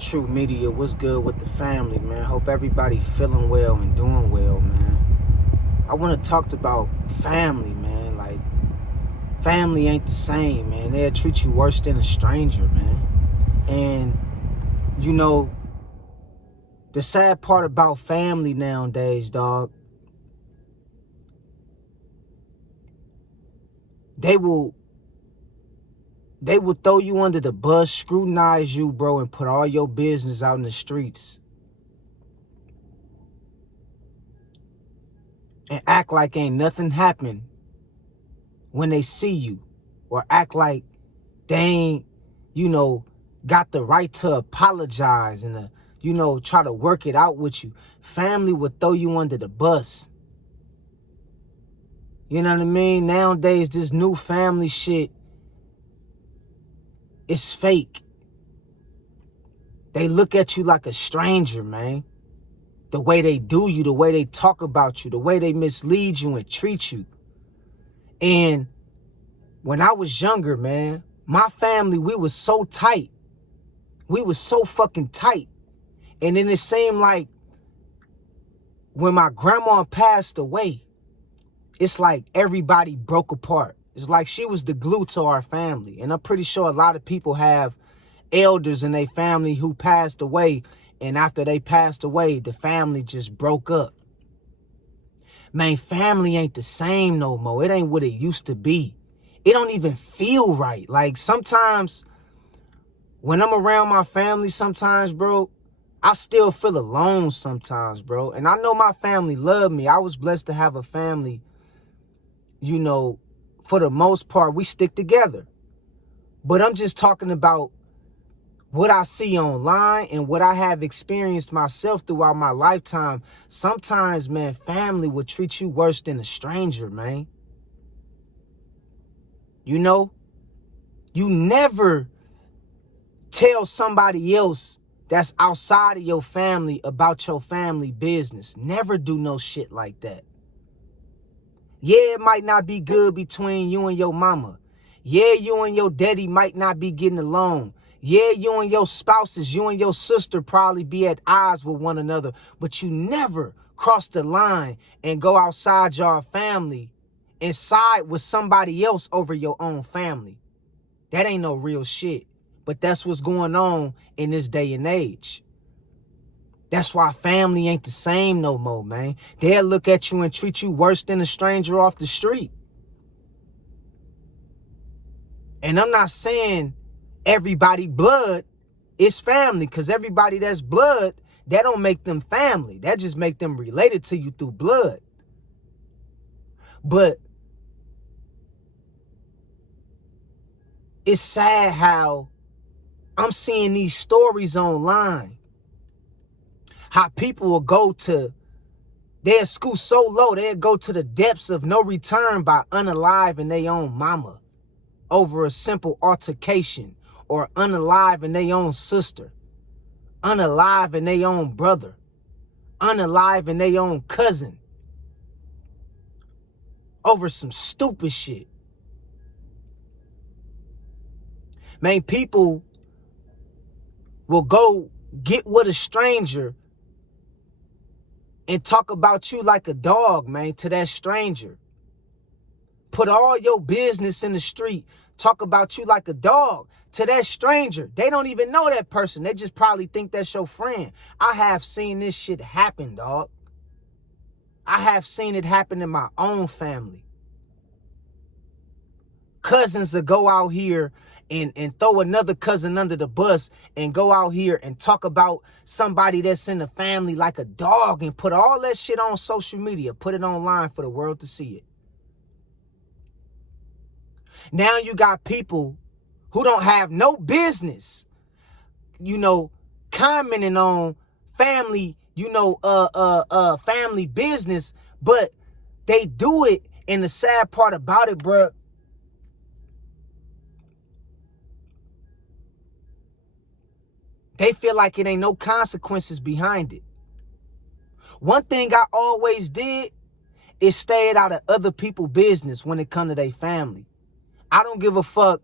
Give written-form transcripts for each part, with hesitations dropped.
True Media, what's good with the family, man? Hope everybody feeling well and doing well, man. I want to talk about family, man. Like, family ain't the same, man. They'll treat you worse than a stranger, man. And, you know, the sad part about family nowadays, dog, they will throw you under the bus, scrutinize you, bro, and put all your business out in the streets. And act like ain't nothing happened when they see you. Or act like they ain't, got the right to apologize and, try to work it out with you. Family would throw you under the bus. You know what I mean? Nowadays, this new family shit, it's fake. They look at you like a stranger, man. The way they do you, the way they talk about you, the way they mislead you and treat you. And when I was younger, man, my family, we was so tight. We was so fucking tight. And then it seemed like when my grandma passed away, it's like everybody broke apart. It's like she was the glue to our family. And I'm pretty sure a lot of people have elders in their family who passed away. And after they passed away, the family just broke up. Man, family ain't the same no more. It ain't what it used to be. It don't even feel right. Like sometimes when I'm around my family sometimes, bro, I still feel alone sometimes, bro. And I know my family love me. I was blessed to have a family, for the most part, we stick together. But I'm just talking about what I see online and what I have experienced myself throughout my lifetime. Sometimes, man, family will treat you worse than a stranger, man. You never tell somebody else that's outside of your family about your family business. Never do no shit like that. Yeah, it might not be good between you and your mama. Yeah, you and your daddy might not be getting along. Yeah, you and your spouses, you and your sister probably be at odds with one another. But you never cross the line and go outside your family and side with somebody else over your own family. That ain't no real shit. But that's what's going on in this day and age. That's why family ain't the same no more, man. They'll look at you and treat you worse than a stranger off the street. And I'm not saying everybody blood is family, because everybody that's blood, that don't make them family. That just make them related to you through blood. But it's sad how I'm seeing these stories online. How people will they'll scoot so low, they'll go to the depths of no return by unaliving their own mama over a simple altercation, or unaliving their own sister, unaliving their own brother, unaliving their own cousin over some stupid shit. Man, people will go get with a stranger and talk about you like a dog, man, to that stranger. Put all your business in the street, talk about you like a dog to that stranger. They don't even know that person. They just probably think that's your friend. I have seen this shit happen, dog. I have seen it happen in my own family. Cousins will go out here and throw another cousin under the bus and go out here and talk about somebody that's in the family like a dog and put all that shit on social media, put it online for the world to see it. Now you got people who don't have no business, commenting on family, family business, but they do it. And the sad part about it, bruh, they feel like it ain't no consequences behind it. One thing I always did is stay out of other people's business when it come to their family. I don't give a fuck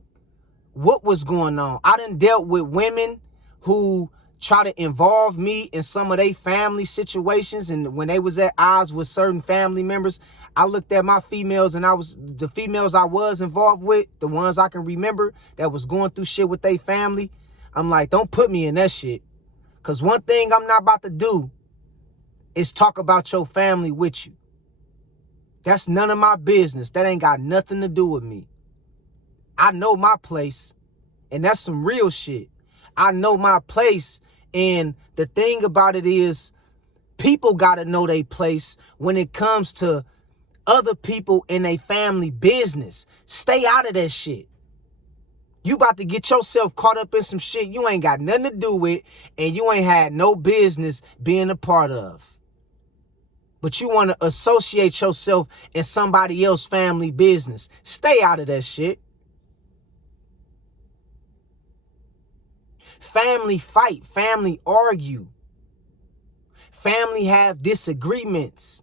what was going on. I done dealt with women who try to involve me in some of their family situations. And when they was at odds with certain family members, I looked at my females, and the females I was involved with, the ones I can remember that was going through shit with their family. I'm like, don't put me in that shit. Because one thing I'm not about to do is talk about your family with you. That's none of my business. That ain't got nothing to do with me. I know my place, and that's some real shit. I know my place, and the thing about it is, people got to know their place when it comes to other people in their family business. Stay out of that shit. You about to get yourself caught up in some shit you ain't got nothing to do with, and you ain't had no business being a part of. But you want to associate yourself in somebody else's family business. Stay out of that shit. Family fight, family argue, family have disagreements.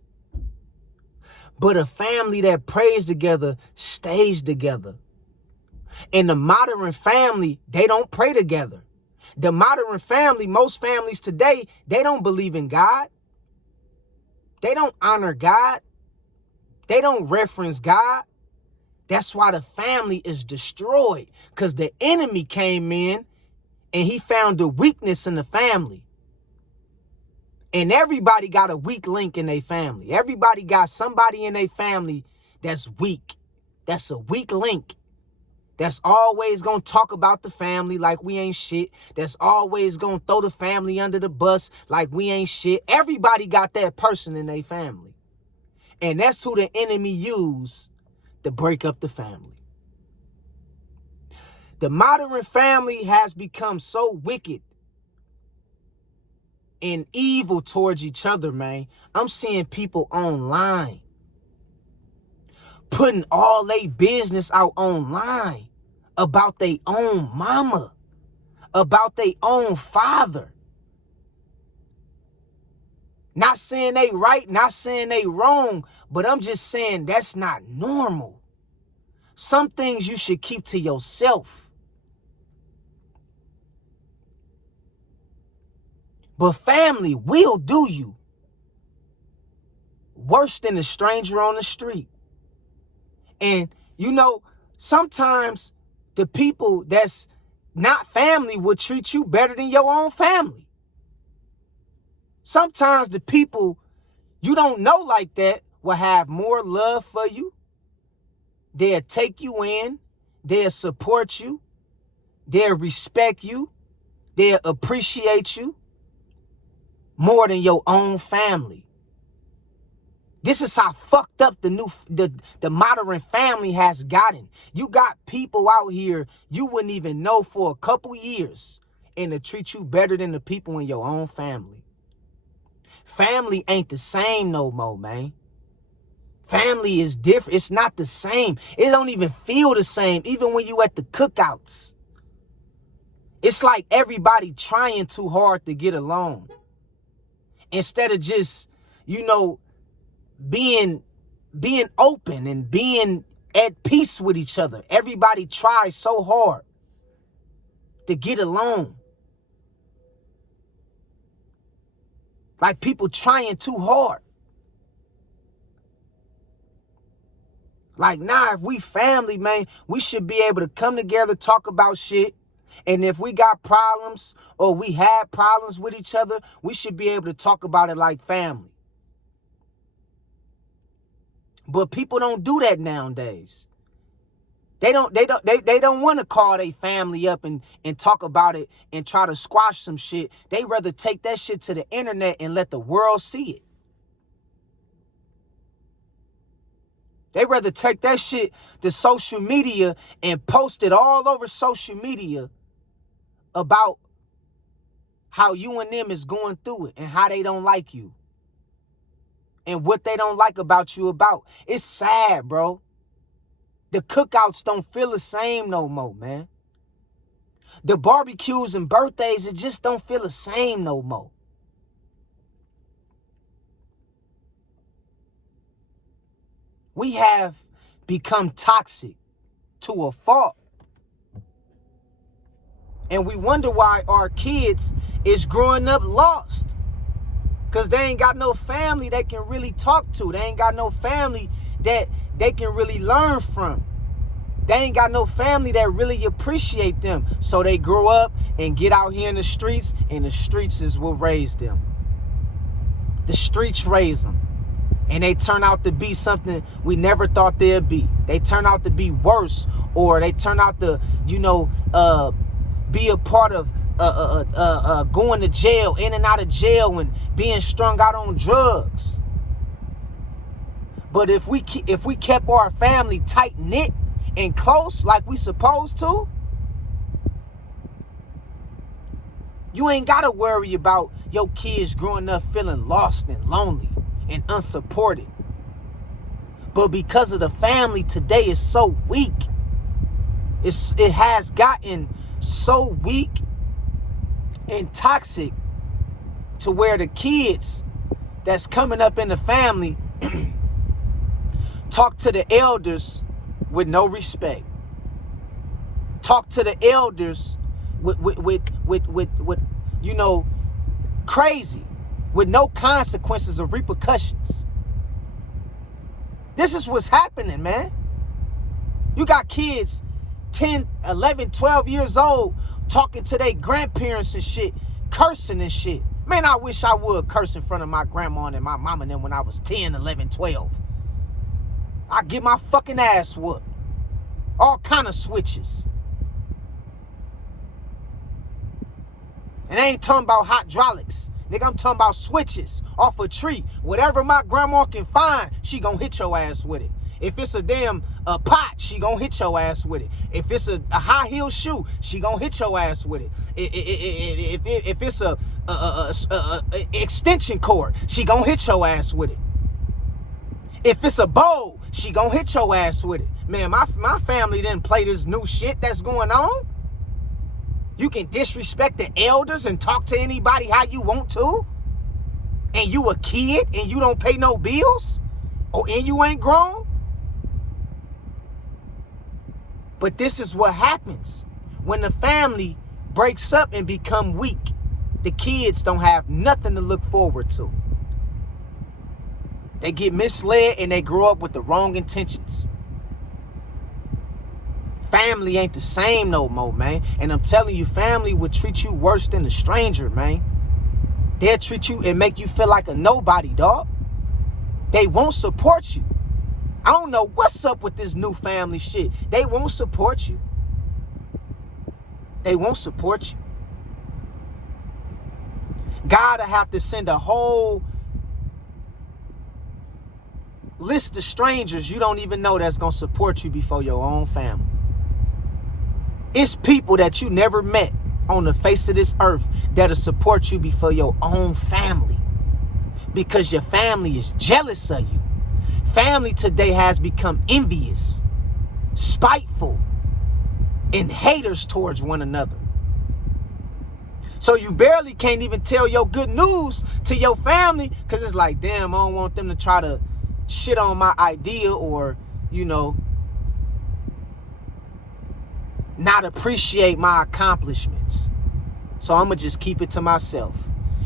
But a family that prays together stays together. In the modern family, they don't pray together. The modern family, most families today, they don't believe in God. They don't honor God. They don't reference God. That's why the family is destroyed, because the enemy came in and he found the weakness in the family. And everybody got a weak link in their family. Everybody got somebody in their family that's weak. That's a weak link. That's always going to talk about the family like we ain't shit. That's always going to throw the family under the bus like we ain't shit. Everybody got that person in their family. And that's who the enemy used to break up the family. The modern family has become so wicked and evil towards each other, man. I'm seeing people online putting all their business out online about their own mama, about their own father. Not saying they right, not saying they wrong, but I'm just saying that's not normal. Some things you should keep to yourself. But family will do you worse than a stranger on the street. And, sometimes the people that's not family will treat you better than your own family. Sometimes the people you don't know like that will have more love for you. They'll take you in. They'll support you. They'll respect you. They'll appreciate you more than your own family. This is how fucked up the modern family has gotten. You got people out here you wouldn't even know for a couple years, and to treat you better than the people in your own family. Family ain't the same no more, man. Family is different. It's not the same. It don't even feel the same, even when you at the cookouts. It's like everybody trying too hard to get along, instead of just, being open and being at peace with each other. Everybody tries so hard to get along. Like people trying too hard. Like, if we family, man, we should be able to come together, talk about shit. And if we got problems or we had problems with each other, we should be able to talk about it like family. But people don't do that nowadays. They don't want to call their family up and talk about it and try to squash some shit. They rather take that shit to the internet and let the world see it. They rather take that shit to social media and post it all over social media about how you and them is going through it and how they don't like you and what they don't like about you about. It's sad, bro. The cookouts don't feel the same no more, man. The barbecues and birthdays, it just don't feel the same no more. We have become toxic to a fault. And we wonder why our kids is growing up lost. Because they ain't got no family they can really talk to. They ain't got no family that they can really learn from. They ain't got no family that really appreciate them. So they grow up and get out here in the streets, and the streets is what raised them. The streets raise them. And they turn out to be something we never thought they'd be. They turn out to be worse, or they turn out to, be a part of going to jail, in and out of jail, and being strung out on drugs. But if we kept our family tight knit and close like we supposed to, you ain't gotta worry about your kids growing up feeling lost and lonely and unsupported. But because of the family today is so weak, it has gotten so weak and toxic to where the kids that's coming up in the family talk to the elders with no respect. Talk to the elders with crazy, with no consequences or repercussions. This is what's happening, man. You got kids 10, 11, 12 years old talking to their grandparents and shit, cursing and shit. Man, I wish I would curse in front of my grandma and my mama and them when I was 10, 11, 12. I get my fucking ass whooped. All kind of switches. And I ain't talking about hydraulics. Nigga, I'm talking about switches off a tree. Whatever my grandma can find, she gonna hit your ass with it. If it's a damn pot, she gonna hit your ass with it. If it's a high heel shoe, she gonna hit your ass with it. If it's a extension cord, she gonna hit your ass with it. If it's a bowl, she gonna hit your ass with it. Man, my family didn't play this new shit that's going on. You can disrespect the elders and talk to anybody how you want to. And you a kid and you don't pay no bills? And you ain't grown? But this is what happens when the family breaks up and become weak. The kids don't have nothing to look forward to. They get misled and they grow up with the wrong intentions. Family ain't the same no more, man. And I'm telling you, family will treat you worse than a stranger, man. They'll treat you and make you feel like a nobody, dog. They won't support you. I don't know what's up with this new family shit. They won't support you. They won't support you. God'll have to send a whole list of strangers you don't even know that's gonna support you before your own family. It's people that you never met on the face of this earth that'll support you before your own family, because your family is jealous of you. Family today has become envious, spiteful, and haters towards one another. So you barely can't even tell your good news to your family, because it's like, damn, I don't want them to try to shit on my idea or, not appreciate my accomplishments. So I'm going to just keep it to myself.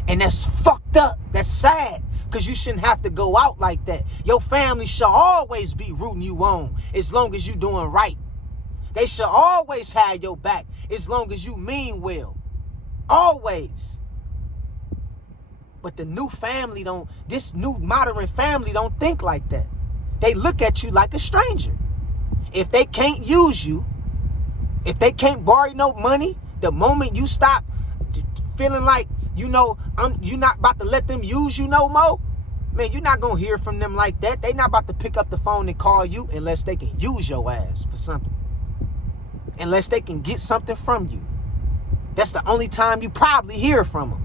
And that's fucked up. That's sad. Because you shouldn't have to go out like that. Your family should always be rooting you on as long as you doing right. They should always have your back as long as you mean well. Always. But the new family this new modern family don't think like that. They look at you like a stranger. If they can't use you, if they can't borrow no money, the moment you stop feeling like, you're not about to let them use you no more, man, you're not going to hear from them like that. They not about to pick up the phone and call you unless they can use your ass for something. Unless they can get something from you. That's the only time you probably hear from them.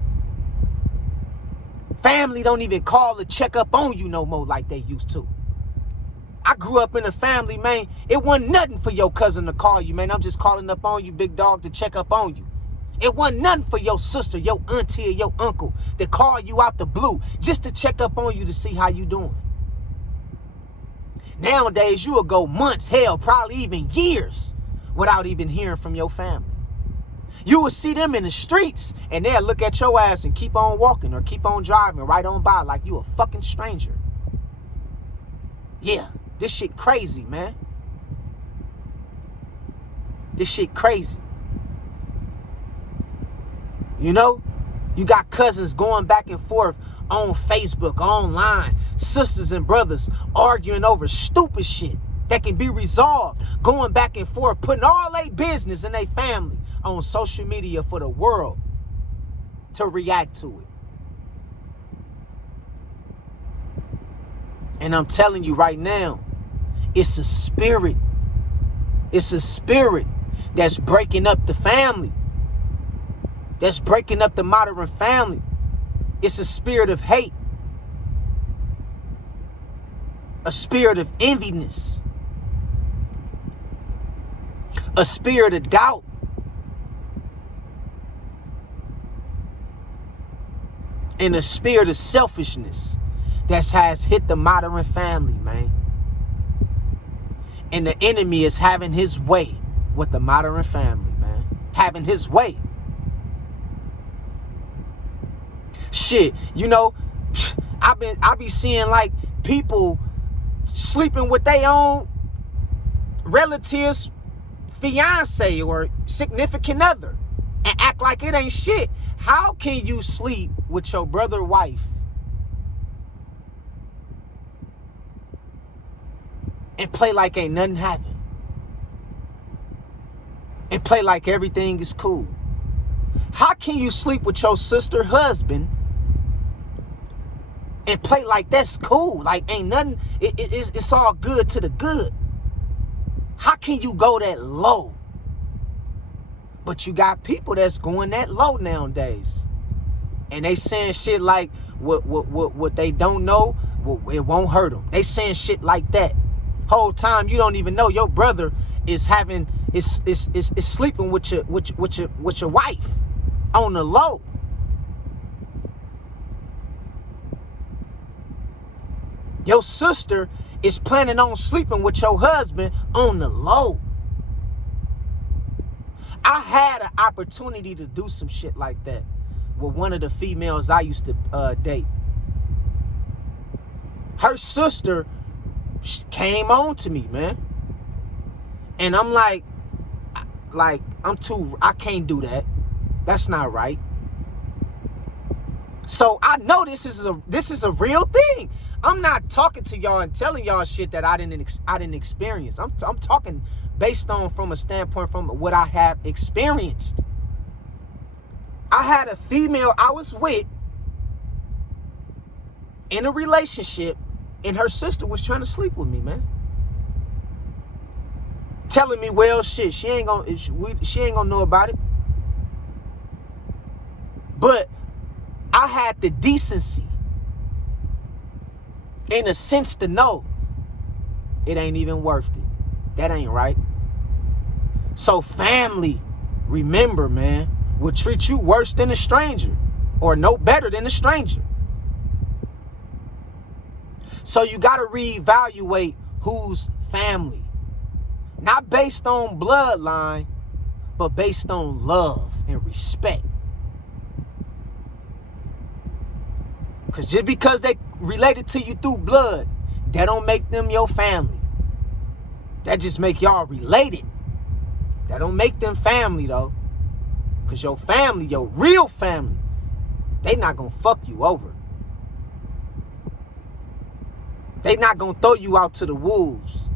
Family don't even call to check up on you no more like they used to. I grew up in a family, man. It wasn't nothing for your cousin to call you, man. I'm just calling up on you, big dog, to check up on you. It wasn't nothing for your sister, your auntie, or your uncle to call you out the blue just to check up on you to see how you doing. Nowadays, you will go months, hell, probably even years without even hearing from your family. You will see them in the streets and they'll look at your ass and keep on walking or keep on driving right on by like you a fucking stranger. Yeah, this shit crazy, man. This shit crazy. You know, you got cousins going back and forth on Facebook, online, sisters and brothers arguing over stupid shit that can be resolved, going back and forth, putting all their business and their family on social media for the world to react to it. And I'm telling you right now, it's a spirit. It's a spirit that's breaking up the family. That's breaking up the modern family. It's a spirit of hate. A spirit of enviness. A spirit of doubt. And a spirit of selfishness that has hit the modern family, man. And the enemy is having his way with the modern family, man. Having his way. Shit, you know, I be seeing like people sleeping with their own relatives, fiance or significant other and act like it ain't shit. How can you sleep with your brother's wife and play like ain't nothing happened? And play like everything is cool? How can you sleep with your sister's husband and play like that's cool? Like ain't nothing, it's all good to the good. How can you go that low? But you got people that's going that low nowadays. And they saying shit like what they don't know, it won't hurt them. They saying shit like that. Whole time you don't even know your brother is having is sleeping with your wife on the low. Your sister is planning on sleeping with your husband on the low. I had an opportunity to do some shit like that with one of the females I used to date. Her sister came on to me, man. And I'm like, I can't do that. That's not right. So I know this is a real thing. I'm not talking to y'all and telling y'all shit that I didn't experience. I'm talking based on from a standpoint from what I have experienced. I had a female I was with in a relationship, and her sister was trying to sleep with me, man. Telling me, well, shit, she ain't gonna know about it. But I had the decency, in a sense, to know it ain't even worth it. That ain't right. So family, remember, man, will treat you worse than a stranger or no better than a stranger. So you got to reevaluate who's family. Not based on bloodline, but based on love and respect. Because just because they related to you through blood, that don't make them your family. That just make y'all related. That don't make them family, though. Because your family, your real family, they not going to fuck you over. They not going to throw you out to the wolves.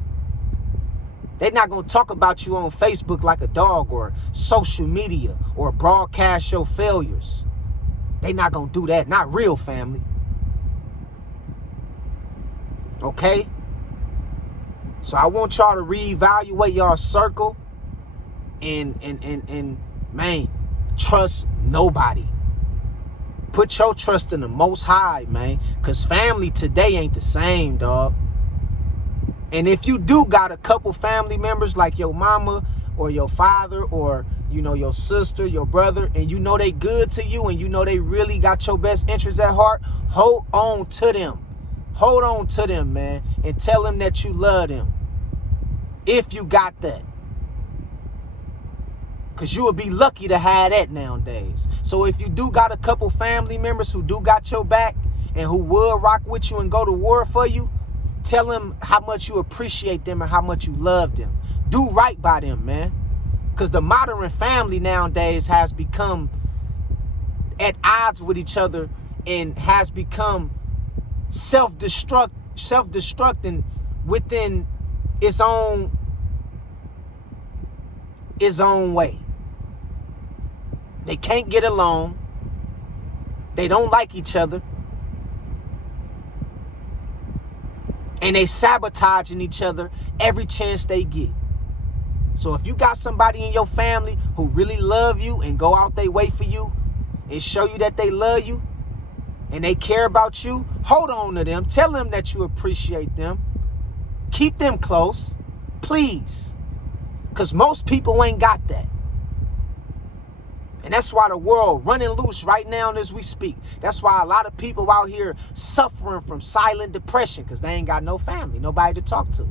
They not going to talk about you on Facebook like a dog or social media or broadcast your failures. They not going to do that. Not real family. Okay? So I want y'all to reevaluate y'all circle and man, trust nobody. Put your trust in the Most High, man, because family today ain't the same, dog. And if you do got a couple family members like your mama or your father or, you know, your sister, your brother, and you know they good to you and you know they really got your best interests at heart, hold on to them. Hold on to them, man, and tell them that you love them. If you got that. Because you would be lucky to have that nowadays. So if you do got a couple family members who do got your back and who will rock with you and go to war for you, tell them how much you appreciate them and how much you love them. Do right by them, man. Because the modern family nowadays has become at odds with each other and has become self-destructing within its own way. They can't get along. They don't like each other. And they sabotaging each other every chance they get. So if you got somebody in your family who really love you and go out their way for you and show you that they love you and they care about you, hold on to them. Tell them that you appreciate them. Keep them close, please. Because most people ain't got that. And that's why the world running loose right now as we speak. That's why a lot of people out here suffering from silent depression because they ain't got no family, nobody to talk to.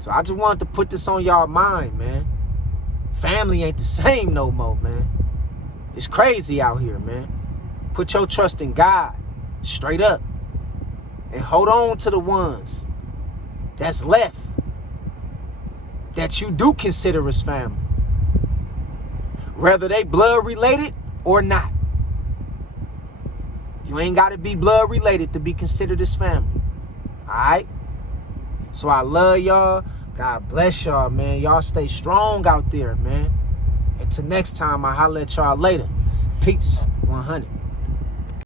So I just wanted to put this on y'all mind, man. Family ain't the same no more, man. It's crazy out here, man. Put your trust in God, straight up. And hold on to the ones that's left that you do consider as family, whether they blood related or not. You ain't got to be blood related to be considered as family. All right? So I love y'all. God bless y'all, man. Y'all stay strong out there, man. Until next time, I'll holler at y'all later. Peace. 100.